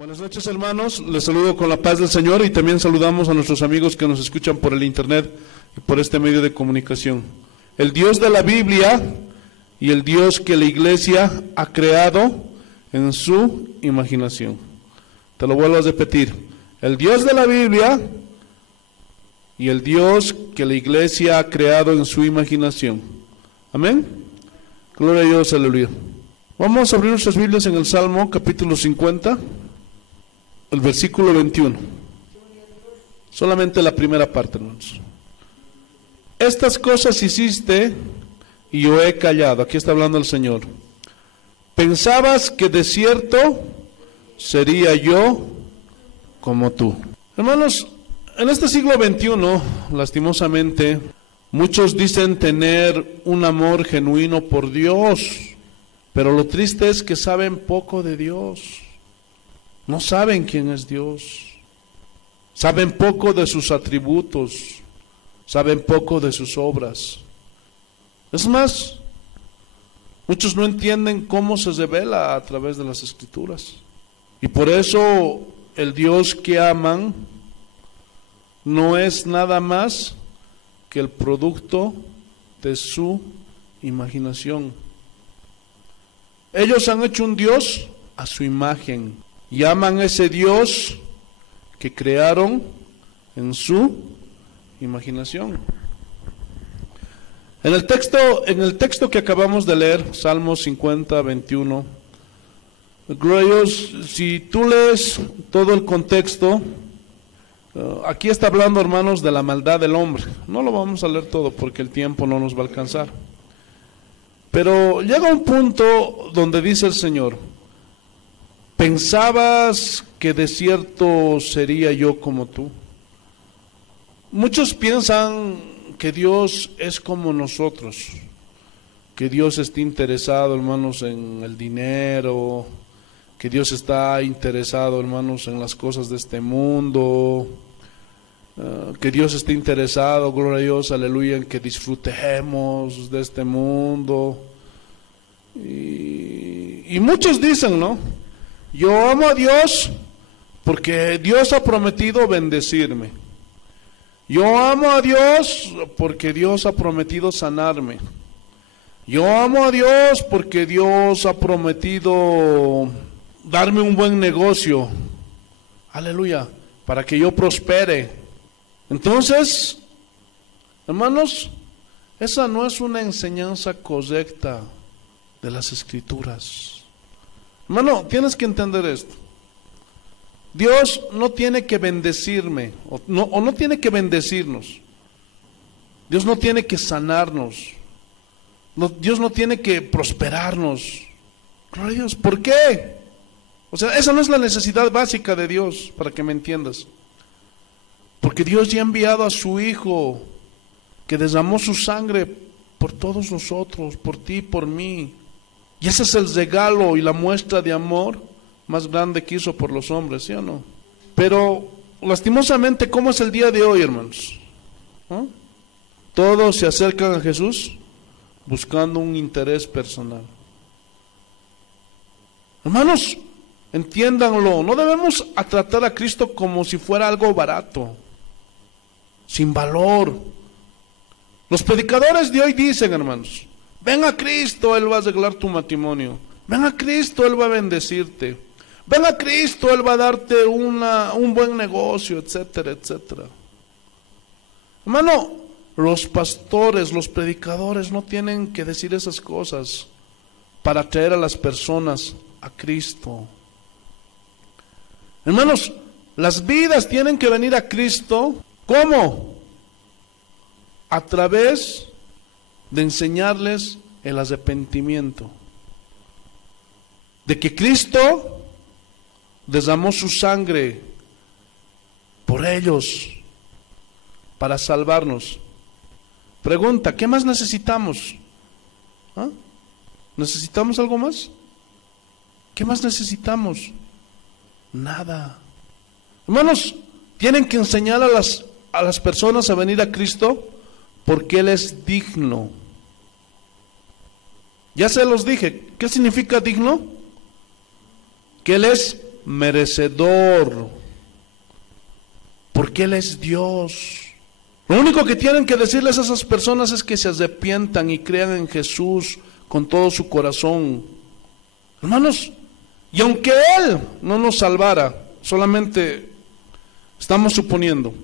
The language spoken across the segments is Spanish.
Buenas noches, hermanos, les saludo con la paz del Señor y también saludamos a nuestros amigos que nos escuchan por el internet y por este medio de comunicación. El Dios de la Biblia y el Dios que la iglesia ha creado en su imaginación. Te lo vuelvo a repetir, el Dios de la Biblia y el Dios que la iglesia ha creado en su imaginación. Amén. Gloria a Dios, aleluya. Vamos a abrir nuestras Biblias en el Salmo capítulo 50. El versículo 21, solamente la primera parte, hermanos. Estas cosas hiciste y yo he callado. Aquí está hablando el Señor. Pensabas que de cierto sería yo como tú. Hermanos, en este siglo XXI, lastimosamente, muchos dicen tener un amor genuino por Dios, pero lo triste es que saben poco de Dios. No saben quién es Dios, saben poco de sus atributos, saben poco de sus obras. Es más, muchos no entienden cómo se revela a través de las Escrituras. Y por eso el Dios que aman no es nada más que el producto de su imaginación. Ellos han hecho un Dios a su imagen. Y aman a ese Dios que crearon en su imaginación. En el texto que acabamos de leer, Salmos 50, 21, glorios, si tú lees todo el contexto, aquí está hablando, hermanos, de la maldad del hombre. No lo vamos a leer todo porque el tiempo no nos va a alcanzar. Pero llega un punto donde dice el Señor: ¿pensabas que de cierto sería yo como tú? Muchos piensan que Dios es como nosotros, que Dios está interesado, hermanos, en el dinero, que Dios está interesado, hermanos, en las cosas de este mundo, que Dios está interesado, gloria a Dios, aleluya, en que disfrutemos de este mundo. Y muchos dicen, ¿no? Yo amo a Dios porque Dios ha prometido bendecirme. Yo amo a Dios porque Dios ha prometido sanarme. Yo amo a Dios porque Dios ha prometido darme un buen negocio. Aleluya, para que yo prospere. Entonces, hermanos, esa no es una enseñanza correcta de las Escrituras. Hermano, tienes que entender esto. Dios no tiene que bendecirme, o no tiene que bendecirnos. Dios no tiene que sanarnos. Dios no tiene que prosperarnos. Gloria a Dios. ¿Por qué? O sea, esa no es la necesidad básica de Dios, para que me entiendas. Porque Dios ya ha enviado a su Hijo, que derramó su sangre por todos nosotros, por ti y por mí. Y ese es el regalo y la muestra de amor más grande que hizo por los hombres, ¿sí o no? Pero, lastimosamente, ¿cómo es el día de hoy, hermanos? ¿Ah? Todos se acercan a Jesús buscando un interés personal. Hermanos, entiéndanlo, no debemos tratar a Cristo como si fuera algo barato, sin valor. Los predicadores de hoy dicen, hermanos: ven a Cristo, Él va a arreglar tu matrimonio. Ven a Cristo, Él va a bendecirte. Ven a Cristo, Él va a darte un buen negocio, etcétera, etcétera. Hermano, los pastores, los predicadores no tienen que decir esas cosas para atraer a las personas a Cristo. Hermanos, las vidas tienen que venir a Cristo. ¿Cómo? A través de enseñarles el arrepentimiento, de que Cristo derramó su sangre por ellos para salvarnos. Pregunta: ¿qué más necesitamos? ¿Ah? ¿Necesitamos algo más? ¿Qué más necesitamos? Nada. Hermanos, tienen que enseñar a las personas a venir a Cristo porque Él es digno. Ya se los dije, ¿qué significa digno? Que Él es merecedor, porque Él es Dios. Lo único que tienen que decirles a esas personas es que se arrepientan y crean en Jesús con todo su corazón. Hermanos, y aunque Él no nos salvara, solamente estamos suponiendo,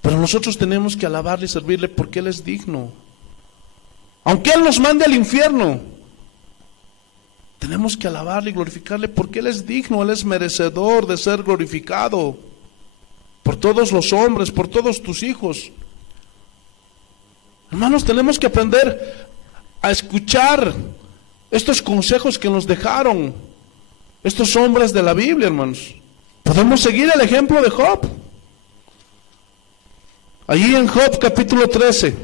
pero nosotros tenemos que alabarle y servirle porque Él es digno. Aunque Él nos mande al infierno, tenemos que alabarle y glorificarle porque Él es digno, Él es merecedor de ser glorificado por todos los hombres, por todos tus hijos. Hermanos, tenemos que aprender a escuchar estos consejos que nos dejaron estos hombres de la Biblia, hermanos. Podemos seguir el ejemplo de Job. Allí en Job capítulo 13,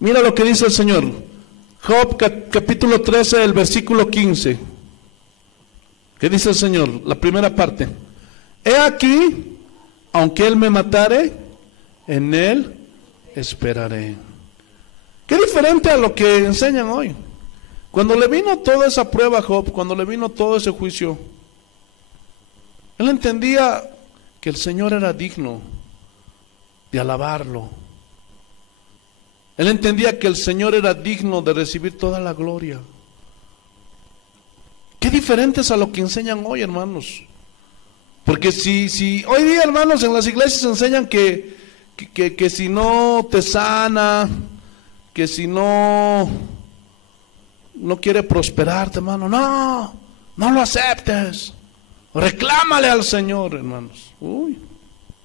mira lo que dice el Señor. Job capítulo 13, el versículo 15. ¿Qué dice el Señor? La primera parte. He aquí, aunque Él me matare, en Él esperaré. Qué diferente a lo que enseñan hoy. Cuando le vino toda esa prueba a Job, cuando le vino todo ese juicio, él entendía que el Señor era digno de alabarlo. Él entendía que el Señor era digno de recibir toda la gloria. Qué diferente es a lo que enseñan hoy, hermanos. Porque si hoy día, hermanos, en las iglesias enseñan que si no te sana, que si no quiere prosperarte, hermano, no lo aceptes. Reclámale al Señor, hermanos. Uy,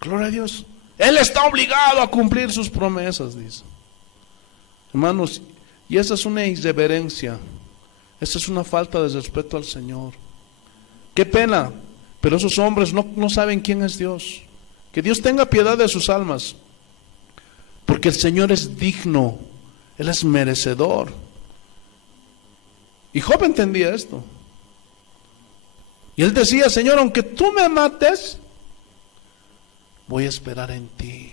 gloria a Dios. Él está obligado a cumplir sus promesas, dice. Hermanos, y esa es una irreverencia. Esa es una falta de respeto al Señor. Qué pena, pero esos hombres no saben quién es Dios. Que Dios tenga piedad de sus almas, porque el Señor es digno, Él es merecedor. Y Job entendía esto. Y él decía: Señor, aunque tú me mates, voy a esperar en ti,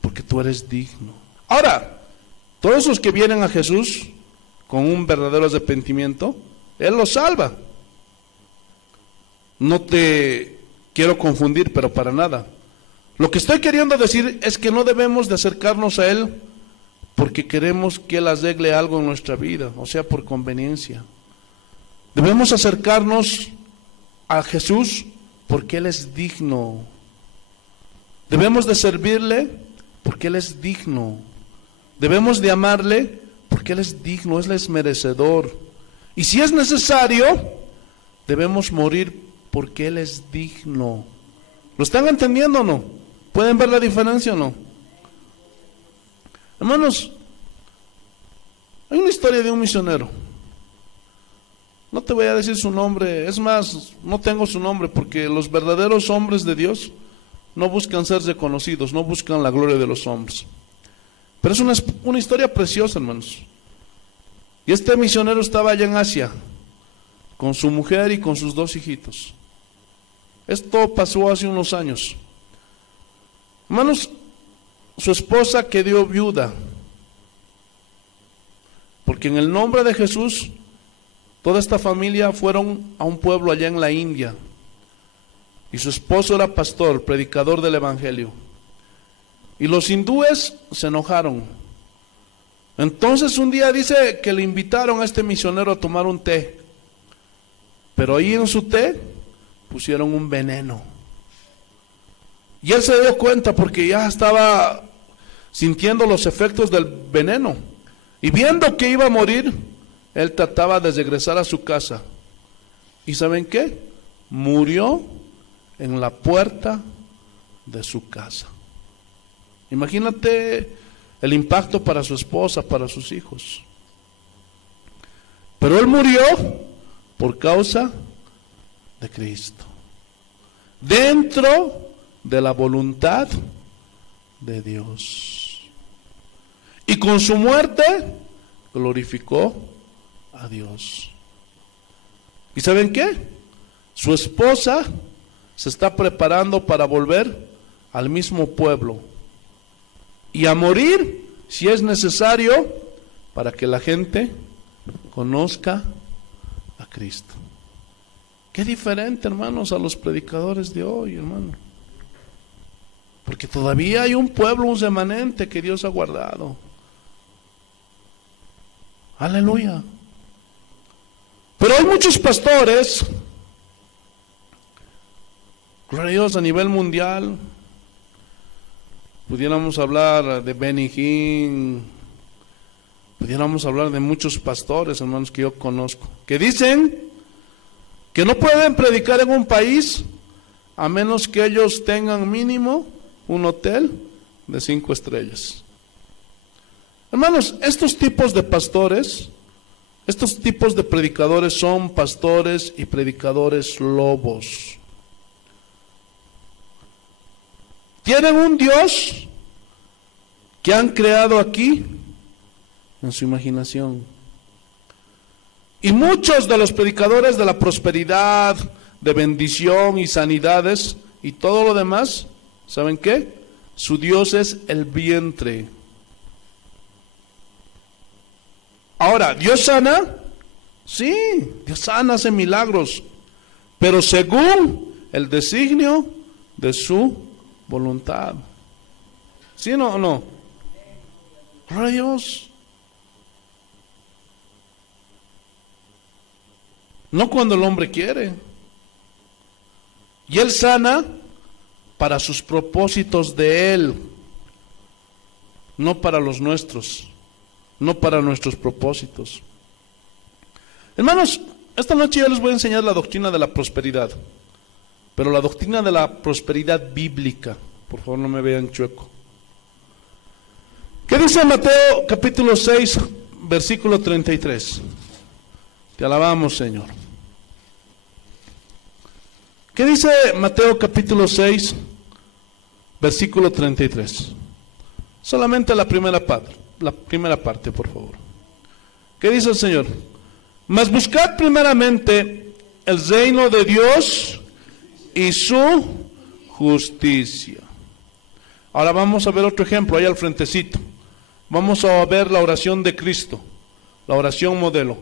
porque tú eres digno. Ahora, todos los que vienen a Jesús con un verdadero arrepentimiento, Él los salva. No te quiero confundir, pero para nada. Lo que estoy queriendo decir es que no debemos de acercarnos a Él porque queremos que Él arregle algo en nuestra vida, o sea, por conveniencia. Debemos acercarnos a Jesús porque Él es digno. Debemos de servirle porque Él es digno. Debemos de amarle porque Él es digno, Él es merecedor. Y si es necesario, debemos morir porque Él es digno. ¿Lo están entendiendo o no? ¿Pueden ver la diferencia o no? Hermanos, hay una historia de un misionero. No te voy a decir su nombre, es más, no tengo su nombre, porque los verdaderos hombres de Dios no buscan ser reconocidos, no buscan la gloria de los hombres. Pero es una historia preciosa, hermanos. Y este misionero estaba allá en Asia, con su mujer y con sus 2 hijitos. Esto pasó hace unos años. Hermanos, su esposa quedó viuda, porque en el nombre de Jesús, toda esta familia fueron a un pueblo allá en la India, y su esposo era pastor, predicador del evangelio, y los hindúes se enojaron. Entonces un día dice que le invitaron a este misionero a tomar un té, pero ahí en su té pusieron un veneno, y él se dio cuenta porque ya estaba sintiendo los efectos del veneno, y viendo que iba a morir, él trataba de regresar a su casa. ¿Y saben qué? Murió en la puerta de su casa. Imagínate el impacto para su esposa, para sus hijos. Pero él murió por causa de Cristo, dentro de la voluntad de Dios. Y con su muerte glorificó a Dios. ¿Y saben qué? Su esposa se está preparando para volver al mismo pueblo y a morir si es necesario, para que la gente conozca a Cristo. Qué diferente, hermanos, a los predicadores de hoy, hermano. Porque todavía hay un pueblo, un remanente que Dios ha guardado. Aleluya. Pero hay muchos pastores, gloria a Dios, a nivel mundial. Pudiéramos hablar de Benny Hinn, pudiéramos hablar de muchos pastores, hermanos, que yo conozco, que dicen que no pueden predicar en un país a menos que ellos tengan mínimo un hotel de 5 estrellas. Hermanos, estos tipos de pastores, estos tipos de predicadores son pastores y predicadores lobos. Tienen un Dios que han creado aquí en su imaginación. Y muchos de los predicadores de la prosperidad, de bendición y sanidades y todo lo demás, ¿saben qué? Su Dios es el vientre. Ahora, ¿Dios sana? Sí, Dios sana, hace milagros, pero según el designio de su voluntad. ¿Sí o no? Gloria a Dios. No cuando el hombre quiere. Y Él sana para sus propósitos de Él, no para los nuestros, no para nuestros propósitos. Hermanos, esta noche yo les voy a enseñar la doctrina de la prosperidad, pero la doctrina de la prosperidad bíblica. Por favor, no me vean chueco. ¿Qué dice Mateo capítulo 6, versículo 33? Te alabamos, Señor. ¿Qué dice Mateo capítulo 6, versículo 33? Solamente la primera parte, por favor. ¿Qué dice el Señor? Mas buscad primeramente el reino de Dios y su justicia. Ahora vamos a ver otro ejemplo, ahí al frentecito. Vamos a ver la oración de Cristo, la oración modelo.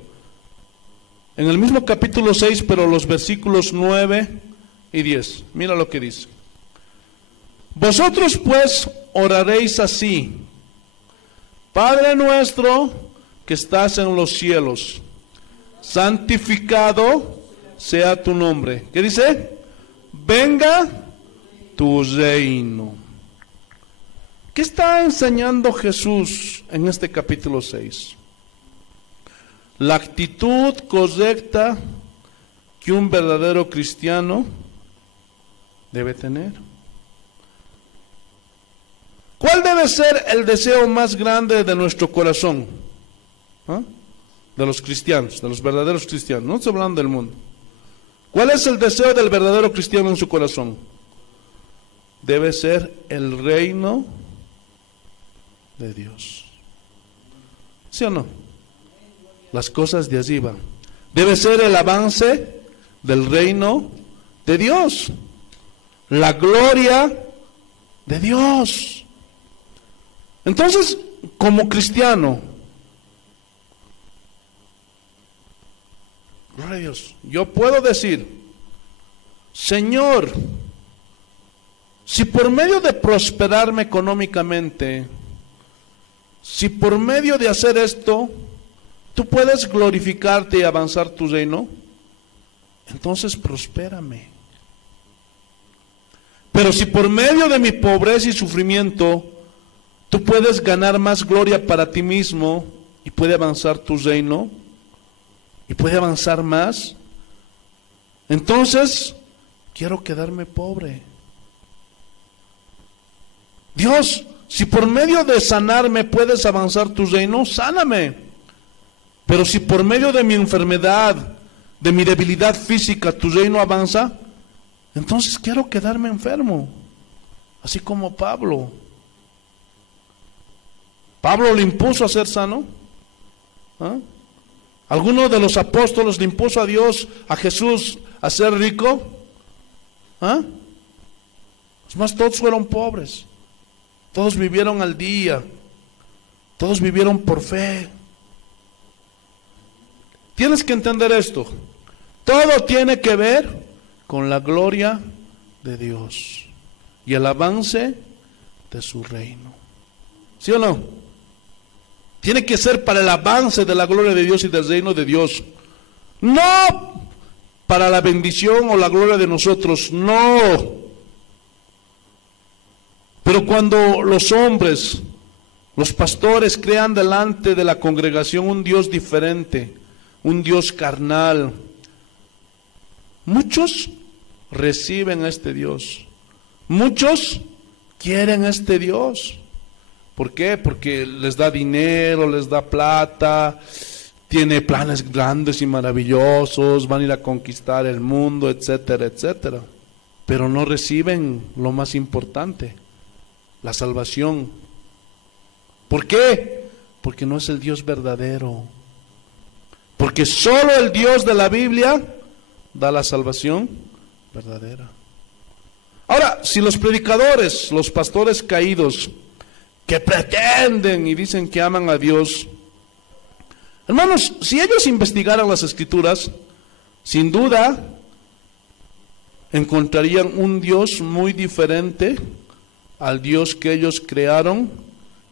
En el mismo capítulo 6, pero los versículos 9 y 10. Mira lo que dice. Vosotros pues oraréis así: Padre nuestro que estás en los cielos, santificado sea tu nombre. ¿Qué dice? Venga tu reino. ¿Qué está enseñando Jesús en este capítulo 6? La actitud correcta que un verdadero cristiano debe tener. ¿Cuál debe ser el deseo más grande de nuestro corazón? ¿Ah? De los cristianos, de los verdaderos cristianos. No estoy hablando del mundo. ¿Cuál es el deseo del verdadero cristiano en su corazón? Debe ser el reino de Dios. ¿Sí o no? Las cosas de allí van. Debe ser el avance del reino de Dios. La gloria de Dios. Entonces, como cristiano, gloria a Dios, yo puedo decir: Señor, si por medio de prosperarme económicamente, si por medio de hacer esto, tú puedes glorificarte y avanzar tu reino, entonces prospérame. Pero si por medio de mi pobreza y sufrimiento, tú puedes ganar más gloria para ti mismo y puede avanzar tu reino, y puede avanzar más, entonces quiero quedarme pobre. Dios, si por medio de sanarme puedes avanzar tu reino, sáname. Pero si por medio de mi enfermedad, de mi debilidad física, tu reino avanza, entonces quiero quedarme enfermo. Así como Pablo. ¿Pablo le impuso a ser sano? ¿Ah? ¿Alguno de los apóstoles le impuso a Dios, a Jesús, a ser rico? ¿Ah? Es más, todos fueron pobres. Todos vivieron al día. Todos vivieron por fe. Tienes que entender esto. Todo tiene que ver con la gloria de Dios y el avance de su reino. ¿Sí o no? Tiene que ser para el avance de la gloria de Dios y del reino de Dios. No para la bendición o la gloria de nosotros, no. Pero cuando los hombres, los pastores crean delante de la congregación un Dios diferente, un Dios carnal, muchos reciben a este Dios. Muchos quieren a este Dios. ¿Por qué? Porque les da dinero, les da plata, tiene planes grandes y maravillosos, van a ir a conquistar el mundo, etcétera, etcétera. Pero no reciben lo más importante, la salvación. ¿Por qué? Porque no es el Dios verdadero. Porque solo el Dios de la Biblia da la salvación verdadera. Ahora, si los predicadores, los pastores caídos, que pretenden y dicen que aman a Dios, hermanos, si ellos investigaran las Escrituras, sin duda encontrarían un Dios muy diferente al Dios que ellos crearon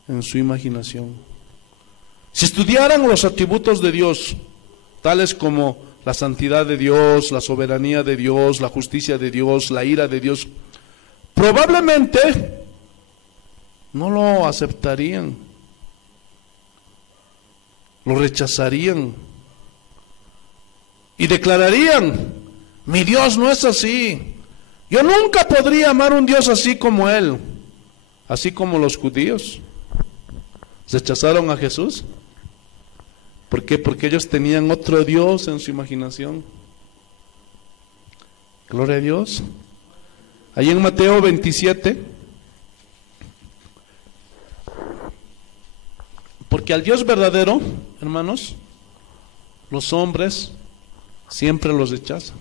en su imaginación. Si estudiaran los atributos de Dios, tales como la santidad de Dios, la soberanía de Dios, la justicia de Dios, la ira de Dios, probablemente no lo aceptarían, lo rechazarían y declararían: mi Dios no es así, yo nunca podría amar a un Dios así como Él. Así como los judíos rechazaron a Jesús. ¿Por qué? Porque ellos tenían otro Dios en su imaginación. Gloria a Dios. Ahí en Mateo 27, porque al Dios verdadero, hermanos, los hombres siempre los rechazan.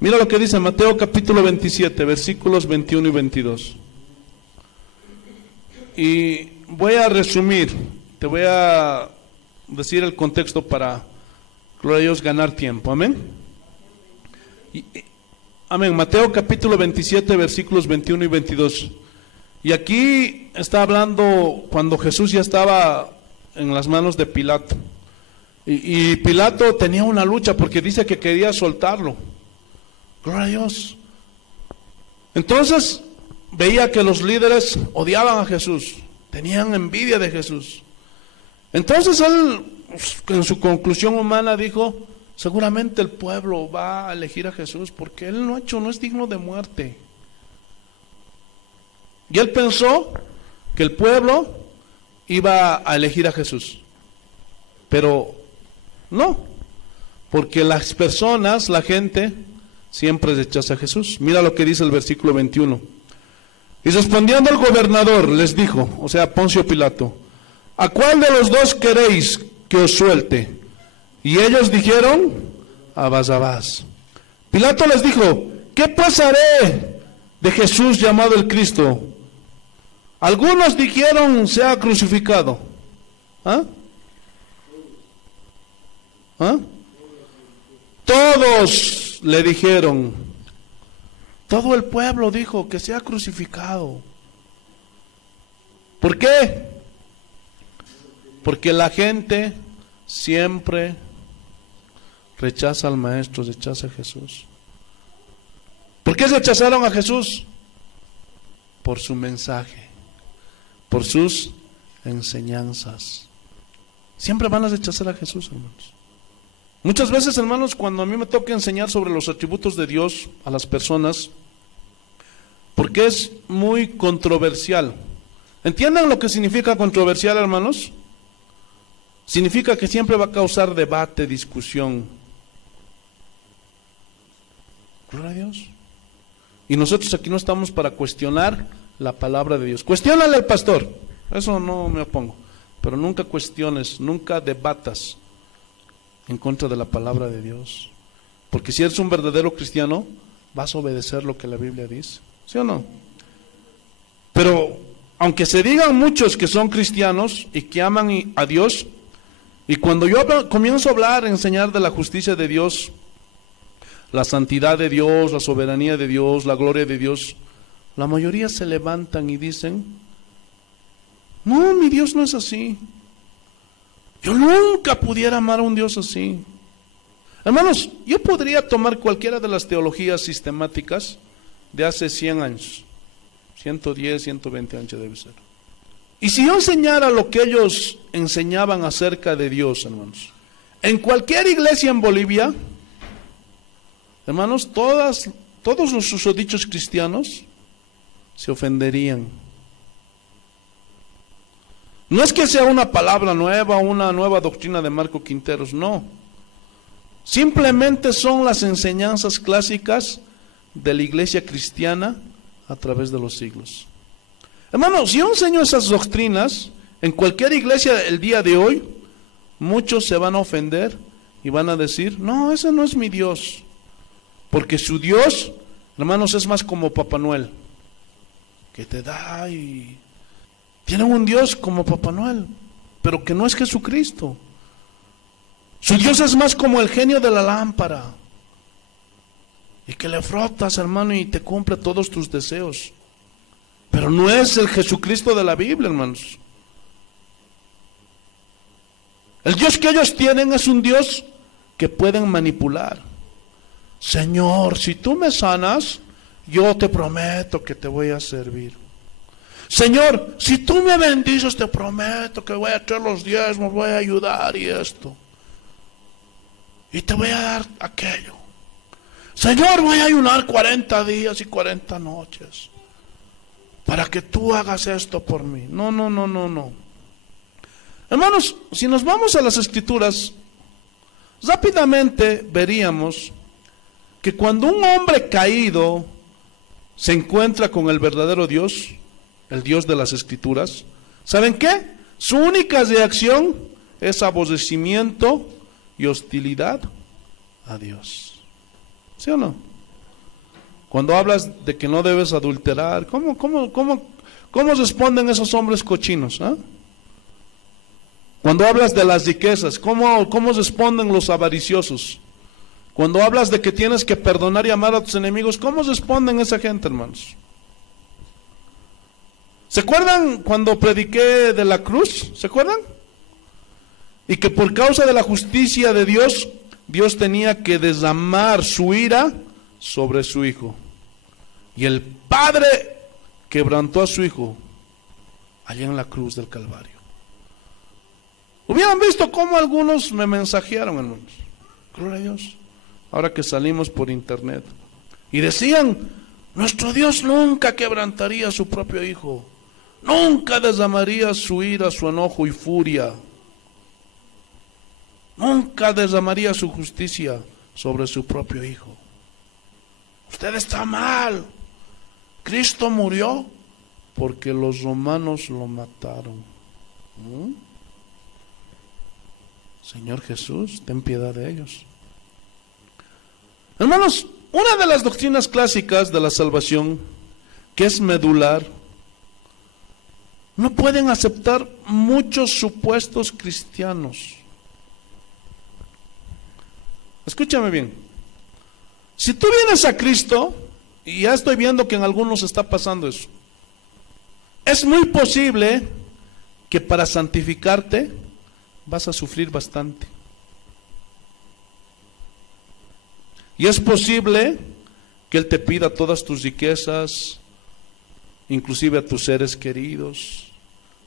Mira lo que dice Mateo capítulo 27, versículos 21 y 22. Y voy a resumir, te voy a decir el contexto para, gloria a Dios, ganar tiempo. Amén. Amén. Mateo capítulo 27, versículos 21 y 22. Y aquí está hablando cuando Jesús ya estaba en las manos de Pilato. Y Pilato tenía una lucha porque dice que quería soltarlo. Gloria a Dios. Entonces veía que los líderes odiaban a Jesús, tenían envidia de Jesús. Entonces él, en su conclusión humana, dijo: seguramente el pueblo va a elegir a Jesús porque él no es digno de muerte. Y él pensó que el pueblo iba a elegir a Jesús, pero no, porque las personas, la gente, siempre rechaza a Jesús. Mira lo que dice el versículo 21. Y respondiendo el gobernador les dijo, o sea, Poncio Pilato: ¿a cuál de los dos queréis que os suelte? Y ellos dijeron: a Barrabás. Pilato les dijo: ¿qué pues haré de Jesús llamado el Cristo? Algunos dijeron: sea crucificado. ¿Ah? ¿Ah? Todos le dijeron, todo el pueblo dijo que sea crucificado. ¿Por qué? Porque la gente siempre rechaza al Maestro, rechaza a Jesús. ¿Por qué rechazaron a Jesús? Por su mensaje, por sus enseñanzas. Siempre van a rechazar a Jesús, hermanos. Muchas veces, hermanos, cuando a mí me toca enseñar sobre los atributos de Dios a las personas, porque es muy controversial. ¿Entienden lo que significa controversial, hermanos? Significa que siempre va a causar debate, discusión. Gloria a Dios. Y nosotros aquí no estamos para cuestionar la palabra de Dios. Cuestiónale al pastor, eso no me opongo, pero nunca cuestiones, nunca debatas en contra de la palabra de Dios, porque si eres un verdadero cristiano vas a obedecer lo que la Biblia dice, ¿sí o no? Pero aunque se digan muchos que son cristianos y que aman a Dios, y cuando yo comienzo a hablar, a enseñar de la justicia de Dios, la santidad de Dios, la soberanía de Dios, la gloria de Dios, la mayoría se levantan y dicen, no, mi Dios no es así. Yo nunca pudiera amar a un Dios así. Hermanos, yo podría tomar cualquiera de las teologías sistemáticas de hace 100 años, 110, 120 años debe ser. Y si yo enseñara lo que ellos enseñaban acerca de Dios, hermanos, en cualquier iglesia en Bolivia, hermanos, todos los susodichos cristianos se ofenderían. No es que sea una palabra nueva, una nueva doctrina de Marco Quinteros, no. Simplemente son las enseñanzas clásicas de la iglesia cristiana a través de los siglos. Hermanos, si yo enseño esas doctrinas en cualquier iglesia el día de hoy, muchos se van a ofender y van a decir, no, ese no es mi Dios. Porque su Dios, hermanos, es más como Papá Noel, que te da y... Tienen un Dios como Papá Noel, pero que no es Jesucristo. Su Dios es más como el genio de la lámpara, y que le frotas, hermano, y te cumple todos tus deseos. Pero no es el Jesucristo de la Biblia, hermanos. El Dios que ellos tienen es un Dios que pueden manipular. Señor, si tú me sanas, yo te prometo que te voy a servir. Señor, si tú me bendices, te prometo que voy a traer los diezmos, voy a ayudar y esto. Y te voy a dar aquello. Señor, voy a ayunar 40 días y 40 noches para que tú hagas esto por mí. No. Hermanos, si nos vamos a las Escrituras, rápidamente veríamos que cuando un hombre caído se encuentra con el verdadero Dios, el Dios de las Escrituras, ¿saben qué? Su única reacción es aborrecimiento y hostilidad a Dios. ¿Sí o no? Cuando hablas de que no debes adulterar, ¿cómo responden esos hombres cochinos? ¿Eh? Cuando hablas de las riquezas, ¿cómo responden los avariciosos? Cuando hablas de que tienes que perdonar y amar a tus enemigos, ¿cómo responden esa gente, hermanos? ¿Se acuerdan cuando prediqué de la cruz? ¿Se acuerdan? Y que por causa de la justicia de Dios, Dios tenía que derramar su ira sobre su Hijo. Y el Padre quebrantó a su Hijo allá en la cruz del Calvario. Hubieran visto cómo algunos me mensajearon, hermanos. Gloria a Dios. Ahora que salimos por internet. Y decían, nuestro Dios nunca quebrantaría a su propio Hijo. Nunca derramaría su ira, su enojo y furia. Nunca derramaría su justicia sobre su propio Hijo. Usted está mal. Cristo murió porque los romanos lo mataron. Señor Jesús, ten piedad de ellos. Hermanos, una de las doctrinas clásicas de la salvación, que es medular, no pueden aceptar muchos supuestos cristianos. Escúchame bien. Si tú vienes a Cristo, y ya estoy viendo que en algunos está pasando eso, es muy posible que para santificarte vas a sufrir bastante. Y es posible que Él te pida todas tus riquezas, inclusive a tus seres queridos,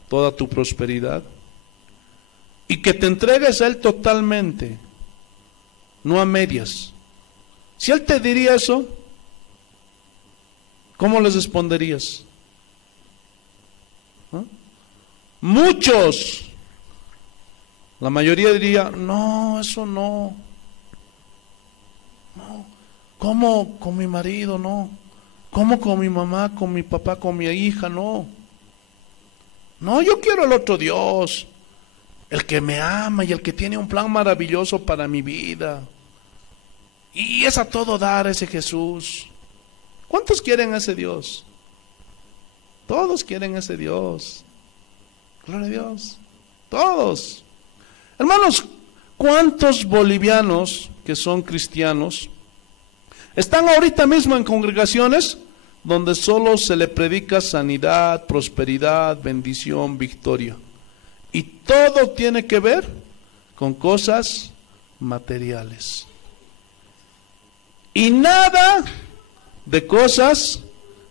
toda tu prosperidad, y que te entregues a Él totalmente, no a medias. Si Él te diría eso, ¿cómo les responderías? ¿Ah? Muchos, la mayoría diría, no, eso no. No. ¿Cómo con mi marido? No. ¿Cómo con mi mamá, con mi papá, con mi hija? No. No, yo quiero el otro Dios, el que me ama y el que tiene un plan maravilloso para mi vida. Y es a todo dar ese Jesús. ¿Cuántos quieren ese Dios? Todos quieren ese Dios. Gloria a Dios. Todos. Hermanos, ¿cuántos bolivianos que son cristianos Están ahorita mismo en congregaciones donde solo se le predica sanidad, prosperidad, bendición, victoria. Y todo tiene que ver con cosas materiales. Y nada de cosas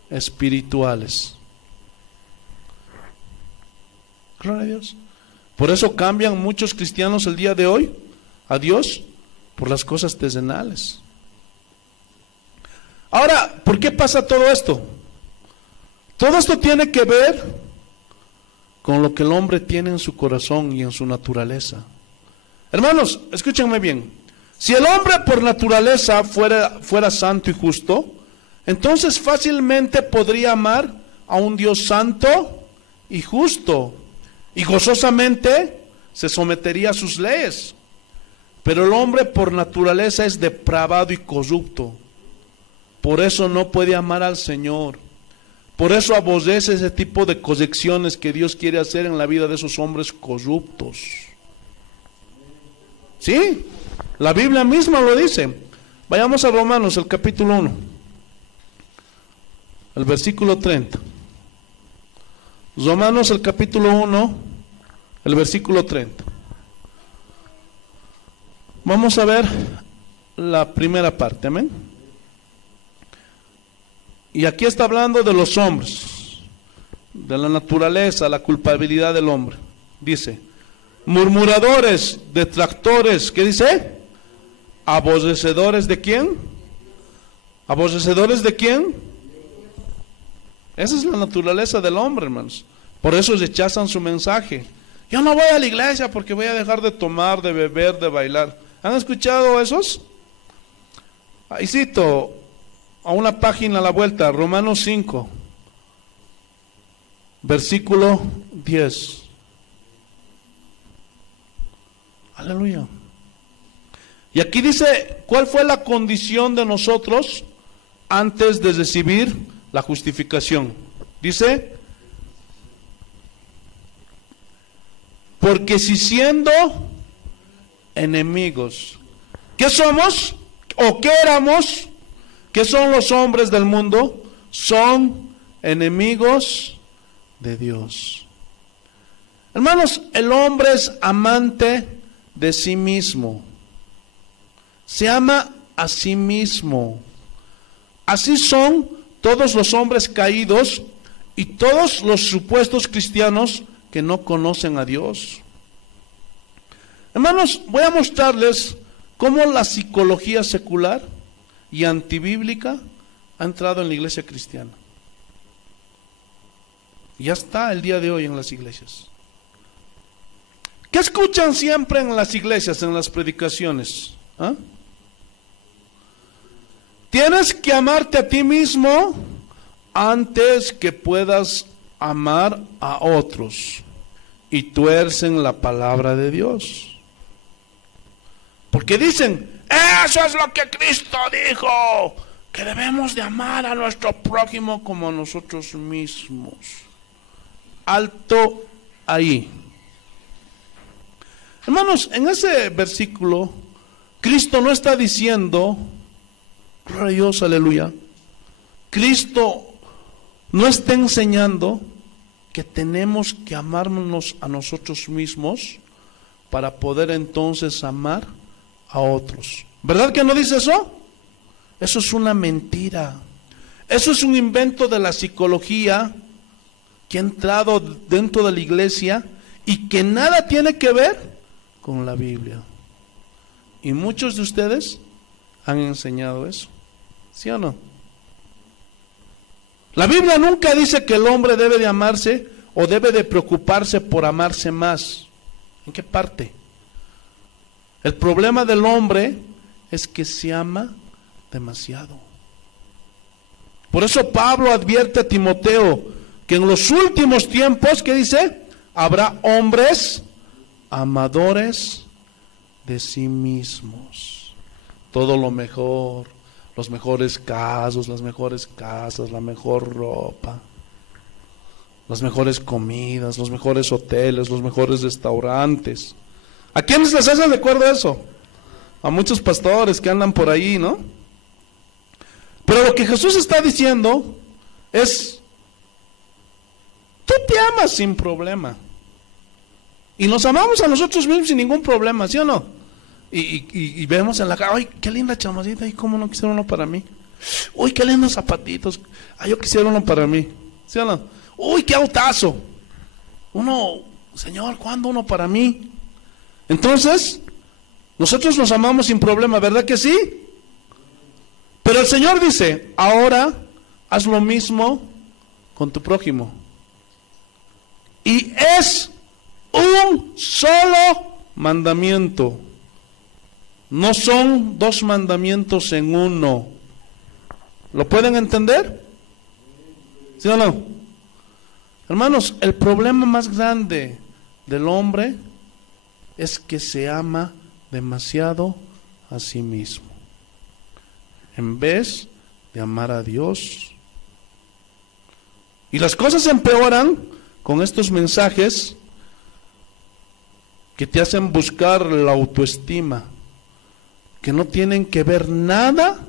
espirituales. Gloria a Dios. Por eso cambian muchos cristianos el día de hoy a Dios por las cosas terrenales. Ahora, ¿por qué pasa todo esto? Todo esto tiene que ver con lo que el hombre tiene en su corazón y en su naturaleza. Hermanos, escúchenme bien. Si el hombre por naturaleza fuera santo y justo, entonces fácilmente podría amar a un Dios santo y justo, y gozosamente se sometería a sus leyes. Pero el hombre por naturaleza es depravado y corrupto. Por eso no puede amar al Señor. Por eso aborrece ese tipo de correcciones que Dios quiere hacer en la vida de esos hombres corruptos. ¿Sí? La Biblia misma lo dice. Vayamos a Romanos, el capítulo 1, el versículo 30. Romanos, el capítulo 1, el versículo 30. Vamos a ver la primera parte, amén. Y aquí está hablando de los hombres, de la naturaleza, la culpabilidad del hombre. Dice, murmuradores, detractores, ¿qué dice? Aborrecedores de quién? ¿Aborrecedores de quién? Esa es la naturaleza del hombre, hermanos. Por eso rechazan su mensaje. Yo no voy a la iglesia porque voy a dejar de tomar, de beber, de bailar. ¿Han escuchado esos? Ahí cito a una página a la vuelta, Romanos 5, versículo 10. Aleluya. Y aquí dice, ¿cuál fue la condición de nosotros antes de recibir la justificación? Dice, porque si siendo enemigos, ¿qué somos? ¿O qué éramos? ¿Qué son los hombres del mundo? Son enemigos de Dios. Hermanos, el hombre es amante de sí mismo. Se ama a sí mismo. Así son todos los hombres caídos y todos los supuestos cristianos que no conocen a Dios. Hermanos, voy a mostrarles cómo la psicología secular y antibíblica ha entrado en la iglesia cristiana. Ya está el día de hoy en las iglesias. ¿Qué escuchan siempre en las iglesias, en las predicaciones? ¿Ah? Tienes que amarte a ti mismo antes que puedas amar a otros. Y tuercen la palabra de Dios. Porque dicen, eso es lo que Cristo dijo, que debemos de amar a nuestro prójimo como a nosotros mismos. Alto ahí. Hermanos, en ese versículo, Cristo no está diciendo, gloria a Dios, aleluya, Cristo no está enseñando que tenemos que amarnos a nosotros mismos para poder entonces amar a otros. ¿Verdad que no dice eso? Eso es una mentira. Eso es un invento de la psicología que ha entrado dentro de la iglesia y que nada tiene que ver con la Biblia. Y muchos de ustedes han enseñado eso. ¿Sí o no? La Biblia nunca dice que el hombre debe de amarse o debe de preocuparse por amarse más. ¿En qué parte? El problema del hombre es que se ama demasiado. Por eso Pablo advierte a Timoteo que en los últimos tiempos, ¿qué dice? Habrá hombres amadores de sí mismos. Todo lo mejor, los mejores casos, las mejores casas, la mejor ropa, las mejores comidas, los mejores hoteles, los mejores restaurantes. ¿A quiénes les hace recuerdo eso? A muchos pastores que andan por ahí, ¿no? Pero lo que Jesús está diciendo es, tú te amas sin problema. Y nos amamos a nosotros mismos sin ningún problema, ¿sí o no? Y vemos en la cara, ¡ay, qué linda chamarrita! ¡Ay, cómo no quisiera uno para mí! ¡Uy, qué lindos zapatitos! ¡Ay, yo quisiera uno para mí! ¿Sí o no? ¡Uy, qué autazo! Uno, Señor, ¿cuándo uno para mí? Entonces, nosotros nos amamos sin problema, ¿verdad que sí? Pero el Señor dice, ahora haz lo mismo con tu prójimo. Y es un solo mandamiento. No son dos mandamientos en uno. ¿Lo pueden entender? ¿Sí o no? Hermanos, el problema más grande del hombre es que se ama demasiado a sí mismo, en vez de amar a Dios. Y las cosas empeoran con estos mensajes que te hacen buscar la autoestima, que no tienen que ver nada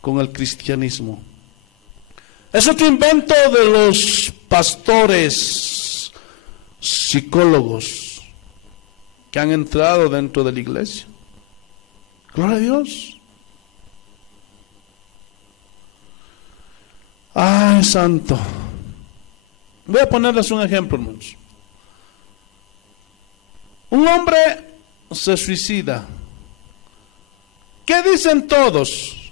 con el cristianismo. Es otro invento de los pastores, psicólogos que han entrado dentro de la iglesia. Gloria a Dios. Ay, santo. Voy a ponerles un ejemplo, hermanos. Un hombre se suicida. ¿Qué dicen todos?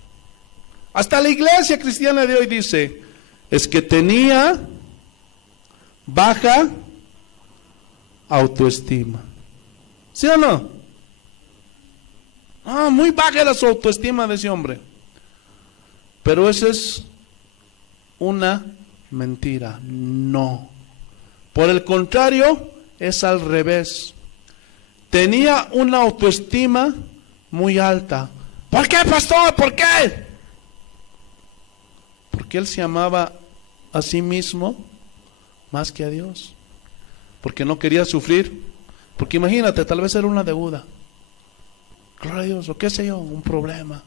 Hasta la iglesia cristiana de hoy dice, es que tenía baja autoestima. ¿Sí o no? Muy baja era su autoestima de ese hombre. Pero eso es una mentira. No. Por el contrario, es al revés. Tenía una autoestima muy alta. ¿Por qué, pastor? ¿Por qué? Porque él se amaba a sí mismo más que a Dios. Porque no quería sufrir. Porque imagínate, tal vez era una deuda. Gloria a Dios, o qué sé yo, un problema.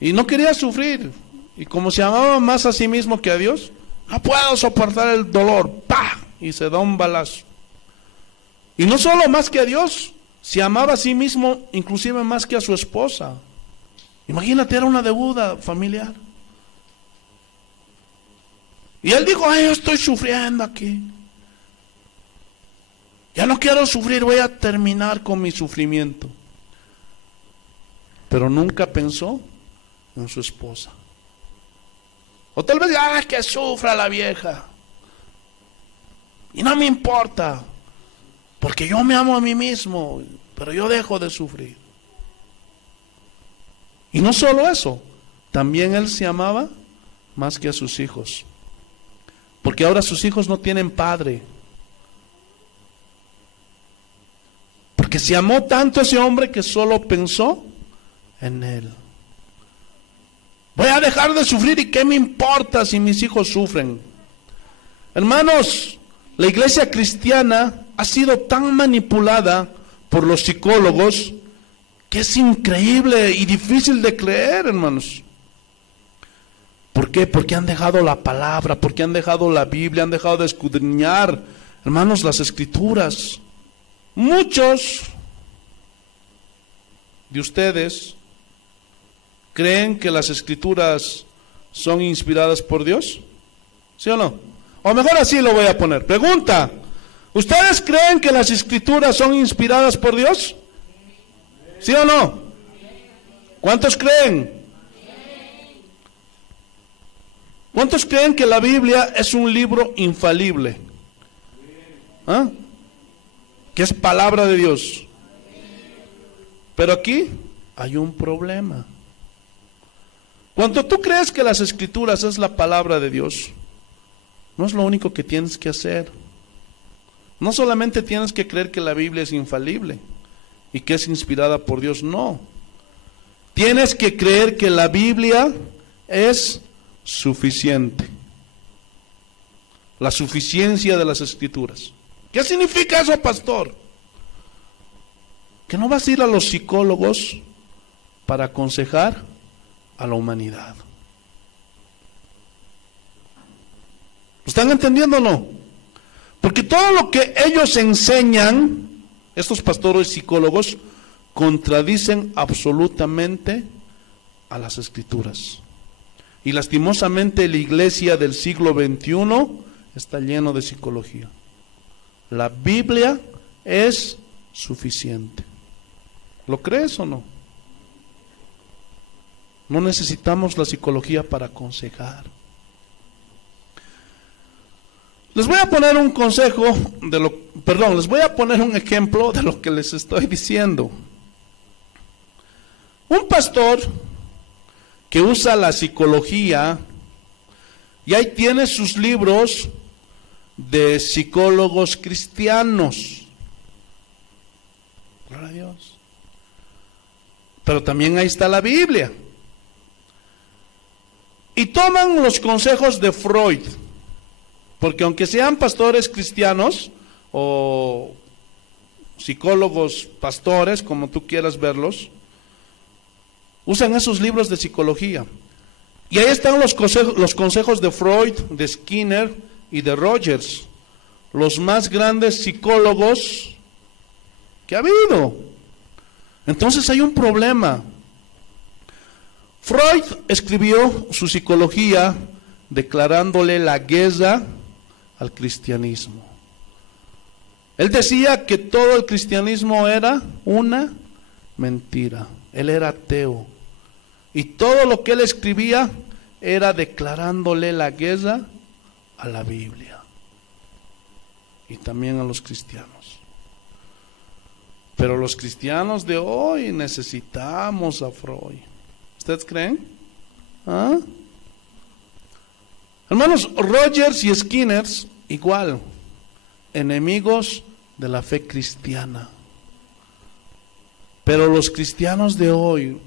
Y no quería sufrir. Y como se amaba más a sí mismo que a Dios, no puedo soportar el dolor. ¡Pah! Y se da un balazo. Y no solo más que a Dios, se amaba a sí mismo inclusive más que a su esposa. Imagínate, era una deuda familiar. Y él dijo, ay, yo estoy sufriendo aquí. Ya no quiero sufrir, voy a terminar con mi sufrimiento. Pero nunca pensó en su esposa. O tal vez, que sufra la vieja. Y no me importa, porque yo me amo a mí mismo, pero yo dejo de sufrir. Y no solo eso, también él se amaba más que a sus hijos. Porque ahora sus hijos no tienen padre. Porque se amó tanto a ese hombre que solo pensó en él. Voy a dejar de sufrir y qué me importa si mis hijos sufren. Hermanos, la iglesia cristiana ha sido tan manipulada por los psicólogos que es increíble y difícil de creer, hermanos. ¿Por qué? Porque han dejado la palabra, porque han dejado la Biblia, han dejado de escudriñar, hermanos, las escrituras. Muchos de ustedes creen que las escrituras son inspiradas por Dios, ¿sí o no? O mejor así lo voy a poner. Pregunta, ¿ustedes creen que las escrituras son inspiradas por Dios? ¿Sí o no? ¿Cuántos creen? ¿Cuántos creen que la Biblia es un libro infalible? ¿Ah? Que es palabra de Dios. Pero aquí hay un problema. Cuando tú crees que las escrituras es la palabra de Dios, no es lo único que tienes que hacer. No solamente tienes que creer que la Biblia es infalible y que es inspirada por Dios, no. Tienes que creer que la Biblia es suficiente. La suficiencia de las escrituras. ¿Qué significa eso, pastor? Que no vas a ir a los psicólogos para aconsejar a la humanidad. ¿Están entendiendo o no? Porque todo lo que ellos enseñan, estos pastores psicólogos, contradicen absolutamente a las Escrituras. Y lastimosamente la iglesia del siglo XXI está lleno de psicología. La Biblia es suficiente. ¿Lo crees o no? No necesitamos la psicología para aconsejar. Les voy a poner un les voy a poner un ejemplo de lo que les estoy diciendo. Un pastor que usa la psicología y ahí tiene sus libros de psicólogos cristianos. Gloria a Dios. Pero también ahí está la Biblia. Y toman los consejos de Freud. Porque aunque sean pastores cristianos o psicólogos pastores, como tú quieras verlos, usan esos libros de psicología. Y ahí están los consejos de Freud, de Skinner y de Rogers, los más grandes psicólogos que ha habido. Entonces hay un problema. Freud escribió su psicología declarándole la guerra al cristianismo. Él decía que todo el cristianismo era una mentira. Él era ateo. Y todo lo que él escribía era declarándole la guerra a la Biblia. Y también a los cristianos. Pero los cristianos de hoy necesitamos a Freud. ¿Ustedes creen? ¿Ah? Hermanos, Rogers y Skinner, igual, enemigos de la fe cristiana. Pero los cristianos de hoy,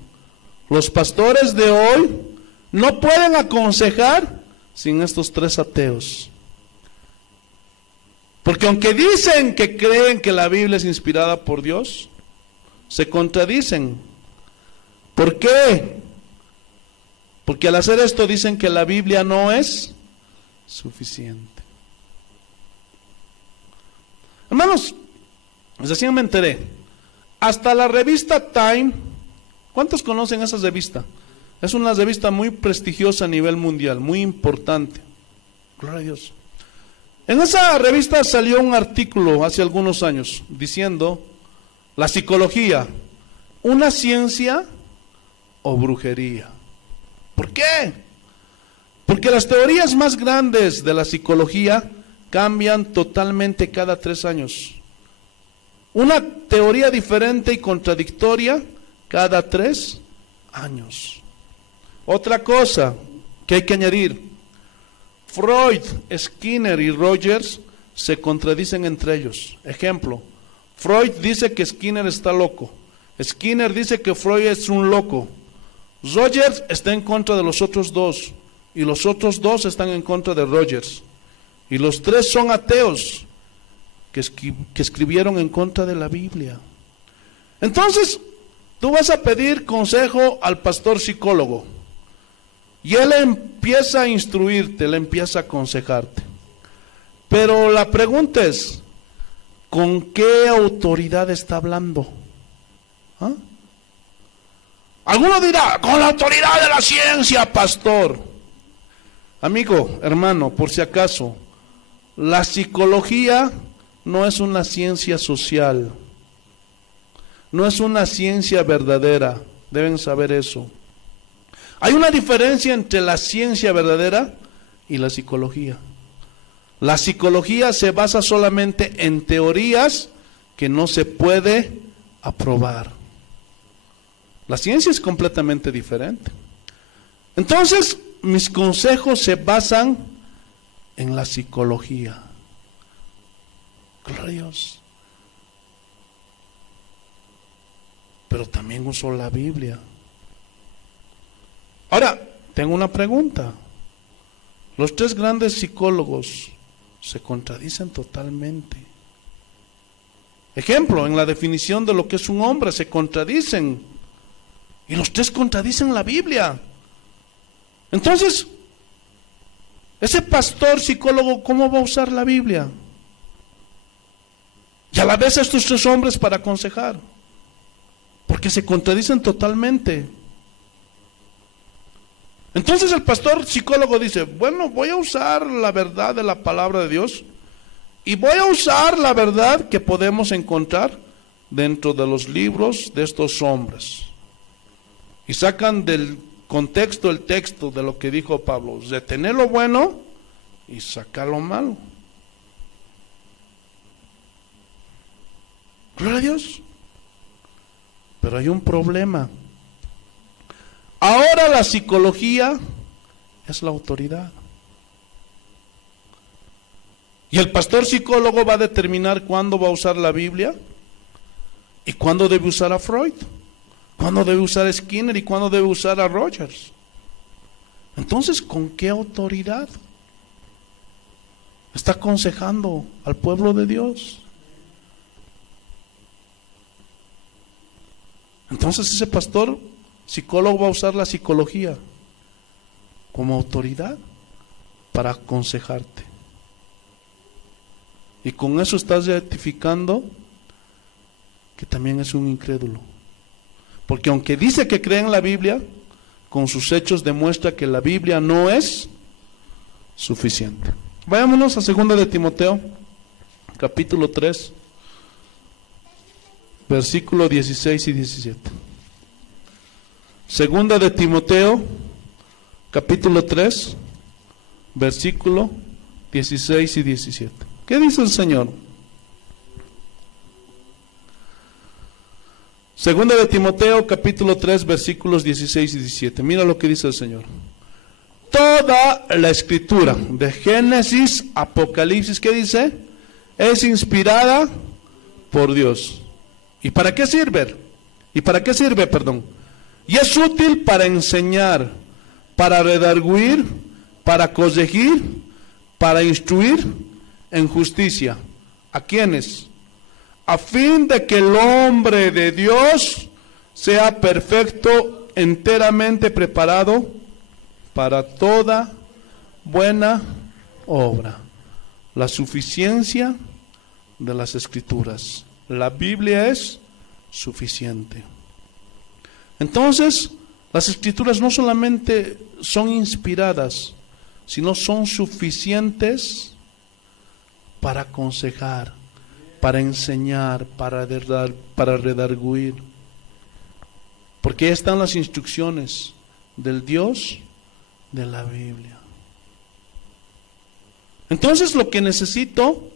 los pastores de hoy, no pueden aconsejar sin estos tres ateos. Porque aunque dicen que creen que la Biblia es inspirada por Dios, se contradicen. ¿Por qué? Porque al hacer esto dicen que la Biblia no es suficiente. Hermanos, recién me enteré, hasta la revista Time, ¿cuántos conocen esa revista? Es una revista muy prestigiosa a nivel mundial, muy importante. Gloria a Dios. En esa revista salió un artículo hace algunos años diciendo: la psicología, ¿una ciencia o brujería? ¿Por qué? Porque las teorías más grandes de la psicología cambian totalmente cada 3 años. Una teoría diferente y contradictoria cada 3 años. Otra cosa que hay que añadir: Freud, Skinner y Rogers se contradicen entre ellos. Ejemplo, Freud dice que Skinner está loco. Skinner dice que Freud es un loco. Rogers está en contra de los otros dos. Y los otros dos están en contra de Rogers. Y los tres son ateos que escribieron en contra de la Biblia. Entonces, tú vas a pedir consejo al pastor psicólogo. Y él empieza a instruirte, él empieza a aconsejarte. Pero la pregunta es, ¿con qué autoridad está hablando? ¿Ah? Alguno dirá, con la autoridad de la ciencia, pastor. Amigo, hermano, por si acaso, la psicología no es una ciencia social, no es una ciencia verdadera, deben saber eso. Hay una diferencia entre la ciencia verdadera y la psicología. La psicología se basa solamente en teorías que no se puede aprobar. La ciencia es completamente diferente. Entonces, mis consejos se basan en la psicología. Gloria a Dios. Pero también uso la Biblia. Ahora, tengo una pregunta. Los tres grandes psicólogos se contradicen totalmente. Ejemplo, en la definición de lo que es un hombre, se contradicen. Y los tres contradicen la Biblia. Entonces, Ese pastor psicólogo, ¿cómo va a usar la Biblia? Y a la vez estos tres hombres para aconsejar, porque se contradicen totalmente. Entonces el pastor psicólogo dice, bueno, voy a usar la verdad de la palabra de Dios y voy a usar la verdad que podemos encontrar dentro de los libros de estos hombres. Y sacan del contexto el texto de lo que dijo Pablo, de tener lo bueno y sacar lo malo. Gloria a Dios. Pero hay un problema. Ahora la psicología es la autoridad. Y el pastor psicólogo va a determinar cuándo va a usar la Biblia y cuándo debe usar a Freud, cuándo debe usar a Skinner y cuándo debe usar a Rogers. Entonces, ¿con qué autoridad está aconsejando al pueblo de Dios? Entonces ese pastor psicólogo va a usar la psicología como autoridad para aconsejarte. Y con eso estás identificando que también es un incrédulo. Porque aunque dice que cree en la Biblia, con sus hechos demuestra que la Biblia no es suficiente. Vayámonos a 2 de Timoteo, capítulo 3. Versículo 16 y 17. Segunda de Timoteo, capítulo 3, versículo 16 y 17. ¿Qué dice el Señor? Segunda de Timoteo, capítulo 3, versículos 16 y 17. Mira lo que dice el Señor. Toda la escritura, de Génesis, Apocalipsis, ¿qué dice? Es inspirada por Dios. ¿Y para qué sirve? Y es útil para enseñar, para redarguir, para corregir, para instruir en justicia. ¿A quiénes? A fin de que el hombre de Dios sea perfecto, enteramente preparado para toda buena obra. La suficiencia de las Escrituras. La Biblia es suficiente. Entonces, las Escrituras no solamente son inspiradas, sino son suficientes para aconsejar, para enseñar, para redarguir. Porque ahí están las instrucciones del Dios de la Biblia. Entonces, lo que necesito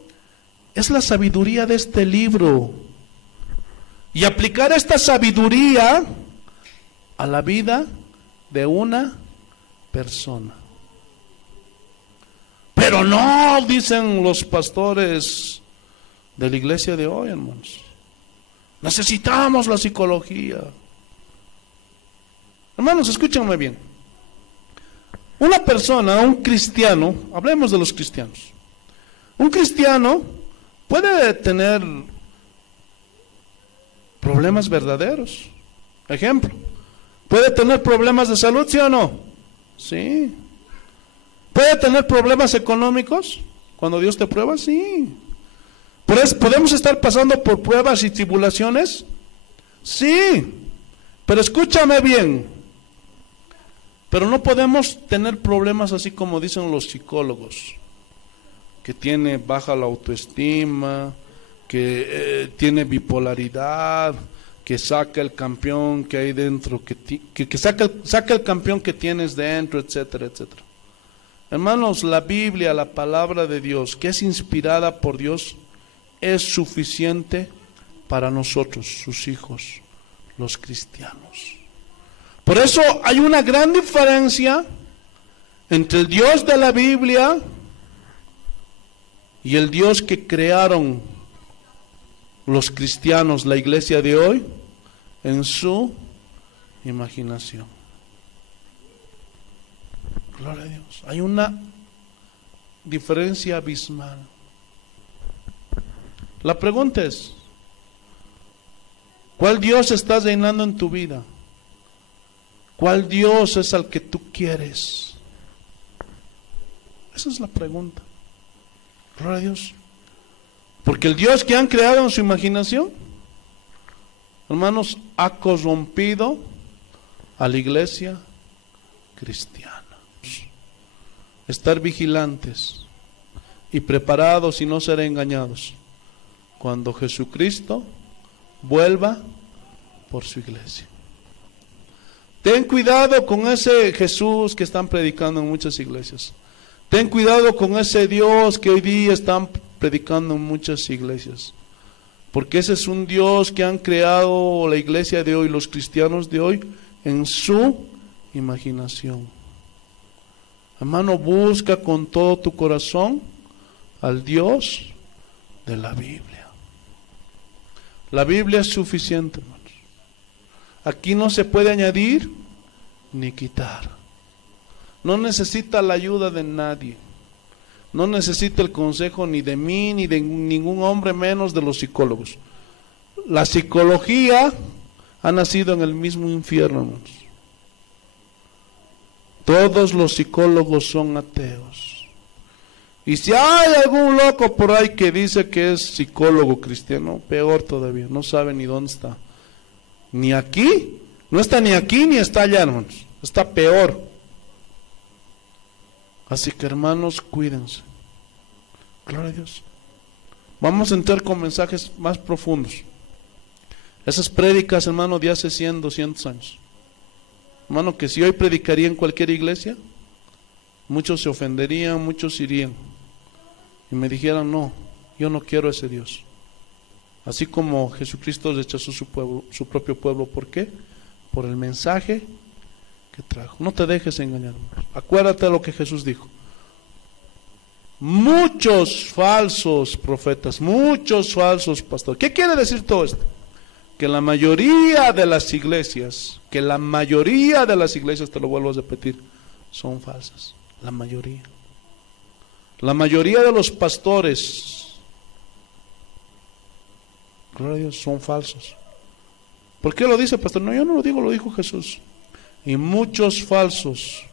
es la sabiduría de este libro y aplicar esta sabiduría a la vida de una persona. Pero no, dicen los pastores de la iglesia de hoy, hermanos. Necesitamos la psicología. Hermanos, escúchenme bien. Una persona, un cristiano, hablemos de los cristianos. Un cristiano puede tener problemas verdaderos. Ejemplo, puede tener problemas de salud, ¿sí o no? Sí. ¿Puede tener problemas económicos cuando Dios te prueba? Sí. ¿Podemos estar pasando por pruebas y tribulaciones? Sí. Pero escúchame bien. Pero no podemos tener problemas así como dicen los psicólogos, que tiene baja la autoestima, que tiene bipolaridad, que saca el campeón que hay dentro, que saca el campeón que tienes dentro, etcétera, etcétera. Hermanos, la Biblia, la palabra de Dios, que es inspirada por Dios, es suficiente para nosotros, sus hijos, los cristianos. Por eso hay una gran diferencia entre el Dios de la Biblia y el Dios que crearon los cristianos, la iglesia de hoy, en su imaginación. Gloria a Dios. Hay una diferencia abismal. La pregunta es, ¿cuál Dios estás reinando en tu vida? ¿Cuál Dios es al que tú quieres? Esa es la pregunta. Gloria a Dios. Porque el Dios que han creado en su imaginación, hermanos, ha corrompido a la iglesia cristiana. Estar vigilantes y preparados y no ser engañados cuando Jesucristo vuelva por su iglesia. Ten cuidado con ese Jesús que están predicando en muchas iglesias. Ten cuidado con ese Dios que hoy día están predicando en muchas iglesias. Porque ese es un Dios que han creado la iglesia de hoy, los cristianos de hoy, en su imaginación. Hermano, busca con todo tu corazón al Dios de la Biblia. La Biblia es suficiente, hermanos. Aquí no se puede añadir ni quitar. No necesita la ayuda de nadie. No necesita el consejo ni de mí, ni de ningún hombre, menos de los psicólogos. La psicología ha nacido en el mismo infierno, hermanos. Todos los psicólogos son ateos. Y si hay algún loco por ahí que dice que es psicólogo cristiano, peor todavía, no sabe ni dónde está. Ni aquí, no está ni aquí ni está allá, hermanos. Está peor. Así que, hermanos, cuídense. Gloria a Dios. Vamos a entrar con mensajes más profundos. Esas prédicas, hermano, de hace 100, 200 años. Hermano, que si hoy predicaría en cualquier iglesia, muchos se ofenderían, muchos irían. Y me dijeran, no, yo no quiero ese Dios. Así como Jesucristo rechazó su pueblo, su propio pueblo. ¿Por qué? Por el mensaje que trajo. No te dejes engañar, hermano. Acuérdate de lo que Jesús dijo. Muchos falsos profetas, muchos falsos pastores. ¿Qué quiere decir todo esto? Que la mayoría de las iglesias, te lo vuelvo a repetir, son falsas. La mayoría. La mayoría de los pastores, gloria a Dios, son falsos. ¿Por qué lo dice, pastor? No, yo no lo digo, lo dijo Jesús. Y muchos falsos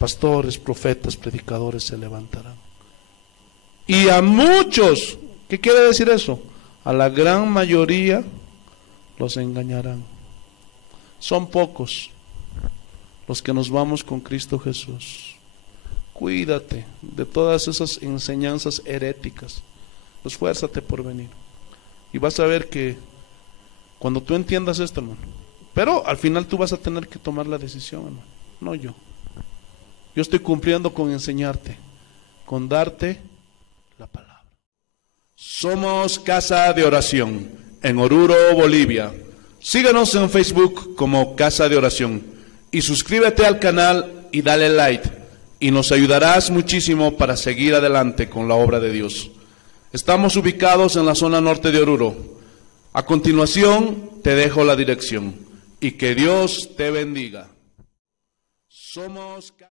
pastores, profetas, predicadores se levantarán. Y a muchos, ¿qué quiere decir eso? A la gran mayoría los engañarán. Son pocos los que nos vamos con Cristo Jesús. Cuídate de todas esas enseñanzas heréticas. Esfuérzate por venir. Y vas a ver que cuando tú entiendas esto, hermano, pero al final tú vas a tener que tomar la decisión, hermano, no yo. Yo estoy cumpliendo con enseñarte, con darte la palabra. Somos Casa de Oración en Oruro, Bolivia. Síguenos en Facebook como Casa de Oración y suscríbete al canal y dale like y nos ayudarás muchísimo para seguir adelante con la obra de Dios. Estamos ubicados en la zona norte de Oruro. A continuación te dejo la dirección y que Dios te bendiga. Somos